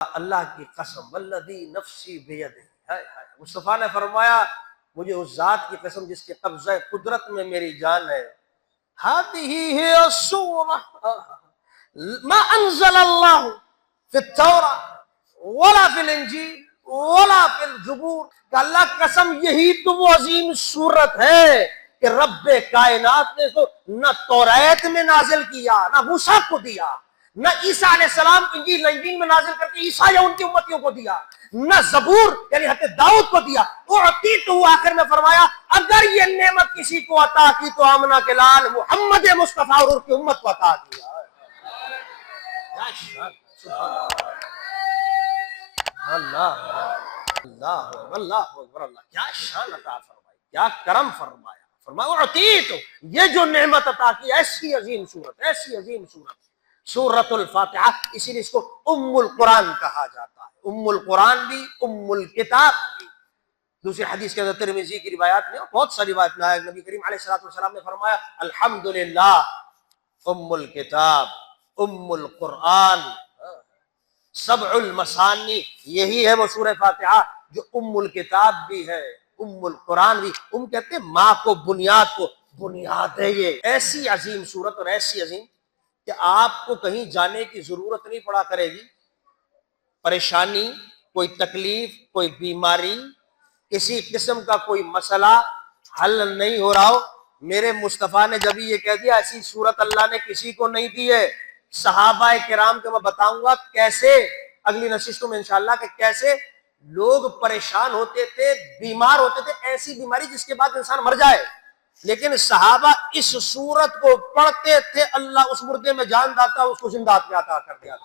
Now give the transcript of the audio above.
اللہ کی قسم والذی نفسی بیدہ، مصطفیٰ نے فرمایا مجھے اس ذات کی قسم جس کے قبضہ قدرت میں میری جان ہے، هذه هي السورة ما انزل اللہ فی التوراۃ ولا فی الانجیل ولا فی الزبور، کہ اللہ قسم یہی تو وہ عظیم سورت ہے کہ رب کائنات نے تو نہ توریت میں نازل کیا، نہ موسیٰ کو دیا، نہ عیسیٰ علیہ السلام انجیل میں نازل کر کے عیسیٰ یا ان کی امتیوں کو دیا، نہ زبور یعنی حضرت داؤد کو دیا۔ اعطیتہ آخر میں فرمایا اگر یہ نعمت کسی کو عطا کی تو آمنہ کے لال محمد مصطفیٰ اور ان کی امت کو عطا کیا۔ اللہ اللہ اللہ اکبر، اللہ کیا شان عطا فرمائی، کیا کرم فرمایا۔ فرمایا اعطیتہ، یہ جو نعمت عطا کی، ایسی عظیم صورت، ایسی عظیم صورت سورۃ الفاتحہ، اسی لیے اس کو ام القرآن کہا جاتا ہے۔ ام القرآن بھی، ام الکتاب بھی۔ دوسری حدیث کے اندر ترمذی کی روایات میں بہت ساری روایات میں آیا، نبی کریم علیہ السلام نے فرمایا الحمدللہ ام الکتاب ام القرآن سبع المثانی، یہی ہے وہ سورہ فاتحہ جو ام الکتاب بھی ہے، ام القرآن بھی۔ ام کہتے ہیں ماں کو، بنیاد کو، بنیاد ہے یہ۔ ایسی عظیم صورت اور ایسی عظیم کہ آپ کو کہیں جانے کی ضرورت نہیں پڑا کرے گی، پریشانی، کوئی تکلیف، کوئی بیماری، کسی قسم کا کوئی مسئلہ حل نہیں ہو رہا ہو۔ میرے مصطفیٰ نے جب یہ کہہ دیا ایسی صورت اللہ نے کسی کو نہیں دی ہے، صحابہ کرام کے میں بتاؤں گا کیسے اگلی نشستوں میں انشاءاللہ کہ کیسے لوگ پریشان ہوتے تھے، بیمار ہوتے تھے، ایسی بیماری جس کے بعد انسان مر جائے، لیکن صحابہ اس صورت کو پڑھتے تھے، اللہ اس مردے میں جان داتا اس کو زندہ عطا کر دیا۔